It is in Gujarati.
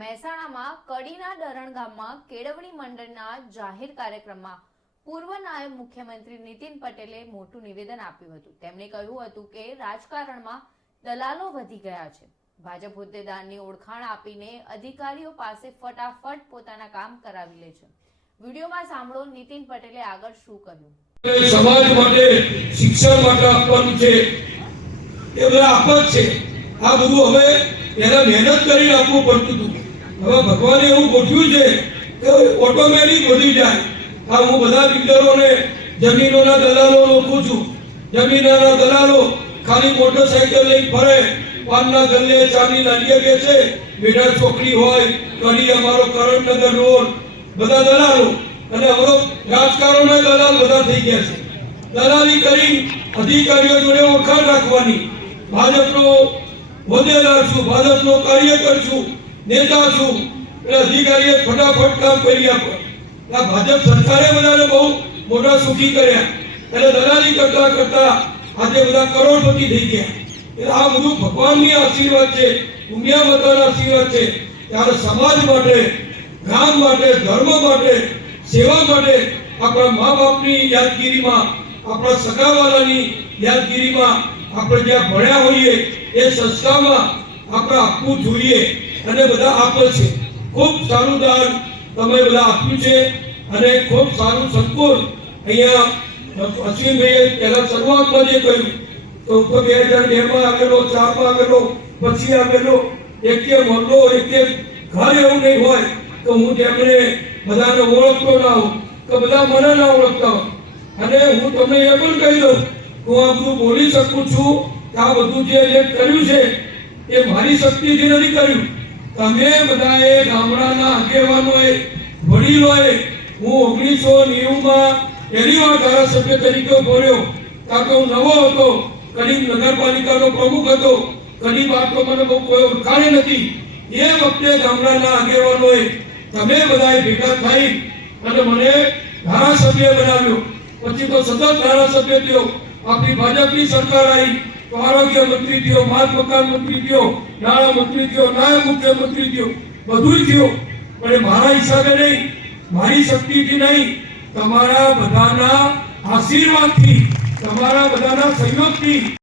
મહેસાણામાં કડીના ડરણ ગામમાં કેળવણી મંડળના જાહેર કાર્યક્રમમાં પૂર્વ નાયબ મુખ્યમંત્રી નીતિન પટેલે મોટું નિવેદન આપ્યું હતું. તેમણે કહ્યું હતું કે રાજકારણમાં દલાલો વધી ગયા છે. ભાજપ હોદ્દેદારની ઓળખાણ આપીને અધિકારીઓ પાસે ફટાફટ પોતાના કામ કરાવી લે છે. વિડીયોમાં સાંભળો નીતિન પટેલે આગળ શું કહ્યું. સમાજ માટે શિક્ષણ માટે આપવાનું છે. એ બધા આપત છે. આ બધું હવે એને મહેનત કરીને આપવું પડતું હતું. હવે ભગવાને એવું ગોઠવ્યું છે કે ઓટોમેટિક વધી જાય. આ હું બધા બિલ્ડરોને, જમીનોના દલાલો રોકું છું. જમીનના દલાલો ખાલી મોટરસાઇકલ લઈ ફરે. પાનના ગલ્લે, ચાની નાળિયા બેસે. મેઢા છોકરી હોય કરી અમારો કરણનગર રોડ. બધા દલાલો. અને હવે રાજકારણમાં દલાલ બધા થઈ ગયા છે. દલાલી કરી અધિકારીઓ જોડે ઓળખાણ રાખવાની. ભાજપનો હોદ્દેદાર છું, ભાજપનો કાર્યકર છું. નેતા છું એટલે અધિકારીએ ફટાફટ કામ કરી આપે આ ભાજપ સરકારે બધાને બહુ મોટા સુખી કર્યા. એટલે દલાલી કરતા કરતા આજે બધા કરોડપતિ થઈ ગયા. એટલે આ બધું ભગવાનની આશીર્વાદ છે દુનિયા માતાના આશીર્વાદ છે. ત્યારે સમાજ માટે, ગામ માટે, ધર્મ માટે, સેવા માટે આપણા મા બાપની યાદગીરીમાં, આપણા સગાવાલાની યાદગીરીમાં આપણે જ્યાં ભણ્યા હોઈએ, એ સંસ્થામાં આપણે આપવું જોઈએ. અને બધા આપે છે. ખૂબ સારું દાન તમે બધા આપ્યું છે અને ખૂબ સારું સંકુલ અહીંયા અશ્વિનભાઈએ પહેલા શરૂઆતમાં જે કહ્યું તો તો બે હજાર બેમાં આવેલો ચારમાં આવેલો, પછી આવેલો, એક મોટો, એક ઘર એવું નહીં હોય તો હું તેમને બધાને ઓળખતો ના હોઉં, તો બધા મને ના ઓળખતા હોય. અને હું તમને એ પણ કહી દઉં હું આ બધું બોલી શકું છું કે આ બધું જે કર્યું છે એ મારી શક્તિથી નથી કર્યું. તમે બધાએ ગામડાના આગેવાનોએ, વડીલોએ, હું ઓગણીસો નેવુંમાં પહેલી ધારાસભ્ય તરીકે બોલ્યો કે હું નવો હતો કદી નગરપાલિકાનો પ્રમુખ હતો કદી આટલો મને બહુ કોઈ ઓળખાણે નથી. એ વખતે ગામડાના આગેવાનોએ તમે બધાએ ભેગા થઈ અને મને ધારાસભ્ય બનાવ્યો. પછી તો સતત ધારાસભ્ય થયો. આપણી ભાજપની સરકાર આવી. તો આરોગ્ય મંત્રી થયો, માર્ગ મકાન મંત્રી થયો, નાણાં મંત્રી થયો, નાયબ મુખ્યમંત્રી થયો, બધું થયું. પણ મારા હિસાબે નહીં, મારી શક્તિથી નહીં, તમારા બધાના આશીર્વાદથી, તમારા બધાના સહયોગથી